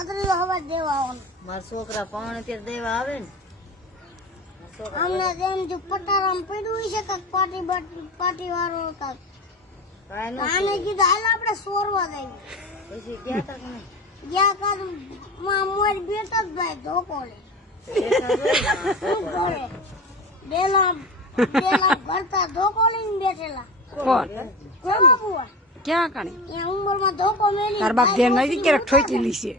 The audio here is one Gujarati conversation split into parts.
ભત્રીજો હવા દેવા આવવાનો. મારા છોકરા પણ ત્યારે દેવા આવે ને અમને જેમ જો પટારામ પડ્યું છે કાક પાટી વાળો કાક કાંઈ ન આને કીધું હાલ આપણે સોરવા જઈએ. પછી ગયા તા કે નહીં? ગયા કાક માં મોર બેઠો જ ભાઈ ધોકો લે બેઠા જ હોય ને. શું કરે બેલા ભરતા ધોકો લઈને બેઠેલા. કોણ કોણ બુઆ ક્યાં કાણે એ ઉંમરમાં ધોકો મેલી તાર બાપ ધ્યાન નથી ક્યારેક ઠોકેલી છે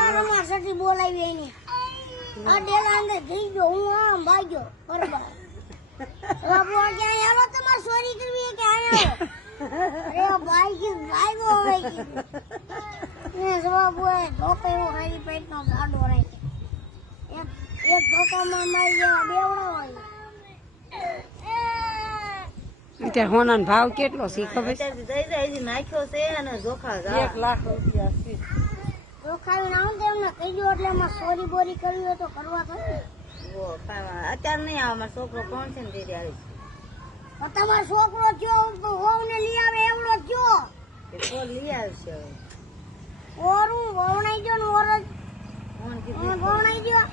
અમાર સટી બોલાવી એની આ ડેલા અંદર જઈ ગયો હું આમ ભાગ્યો બરાબર બાબુ ક્યાં આવો તમારે ચોરી કરવી કે આયા અરે ભાઈ કી ભાગો હવે ને બાબુ એ ધોકો એવો હારી પેટનો ગાડો રાખે એક ધોકામાં મારી જેવા બેવડા હોય. અત્યારે હોના ભાવ કેટલો છે ઈ ખબર છે? અત્યારથી દઈ જાય હજી નાખ્યો છે અને જોખા ગા. 1 લાખ રૂપિયા છે. તો ખાઈને આવું તો એમને કહી દો એટલે એમાં ચોરી બોરી કરવી હોય તો કરવા થાય વો ખાવા અત્યારે નહીં આવે. મારો છોકરો કોણ છે ને દીદી આવે ને તમારો છોકરો કયો વહુને લઈ આવે એવડો કયો છે તો લઈ આવશે હવે. ઓરું વવણાઈ ગયો ને ઓર કોણ કીધું? વવણાઈ ગયો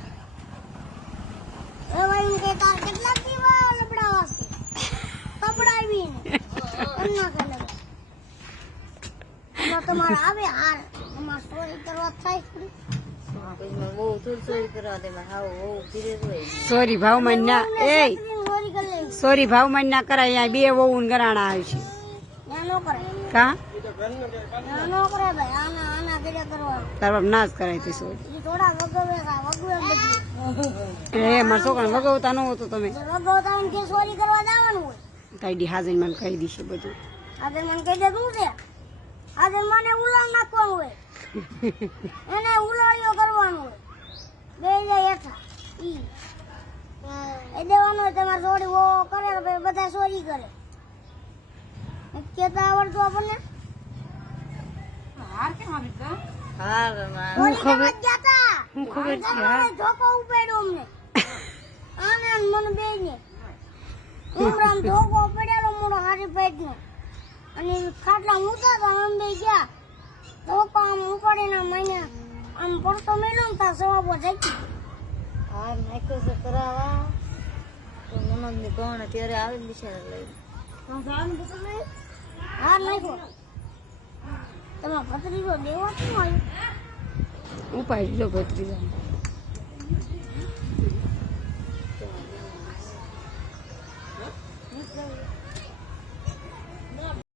હવે એમ કે તાર કેટલા દીવા લબડાવા છે કપડાવીને એમના કલર એમાં તમારે આવે હાર એમાં ચોરી કરવા થાય થોડી. પછી મેં બહુ થોડી ચોરી કરવા દે. મેં હાવ બહુ ધીરે હોય. સોરી ભાવમાં ના એ ચોરી કરી લે સોરી ભાવમાં ના કરાય અહીંયા બે વહુન ગરાણા આવે છે ના નો કરે કા ના નો કરે ભાઈ આના આના કર્યા કરવાનું તાર બાપ ના જ કરાય તે સોરી એ થોડા વગવે બધું એ મારા છોકરાને વગવતા ન હોતો તમે વગવતા કે ચોરી કરવા જવાનું હોય કાંઈ હાજર મને કહી દીશે બધું આજે મને કહી દે શું છે આજે મને ઉલાળ નાખવાનું હોય એને ઉલાળીઓ કરવાનું હોય બે જાય હેઠા ઈ એ દેવાનું હોય તમારે ચોરી વો કરે તો પછી બધા ચોરી કરે કેતા આવડતું આપણને હાર માં ચોરી કરવા જ ગયા તા. હું ખબર છે મને ધોકો ઉપાડ્યો અમને આને અને મને બે ને ઉમરામ ધોકો પડેલો મોડો હારી પેટનો અને ખાટલા મૂકા તો આમ બે ગયા ધોકો આમ ઉપાડીને મને આમ પડતો મેળ્યો ને તાર સવાબો જઈ હાર નાખ્યો છે કરાવા તો મનોજ ની કોણ ત્યારે આવે ને બિચારા લઈ હાર નાખ્યો તમારા ભત્રીજો દેવો શું આવ્યો ઉપાય જો ભત્રીજા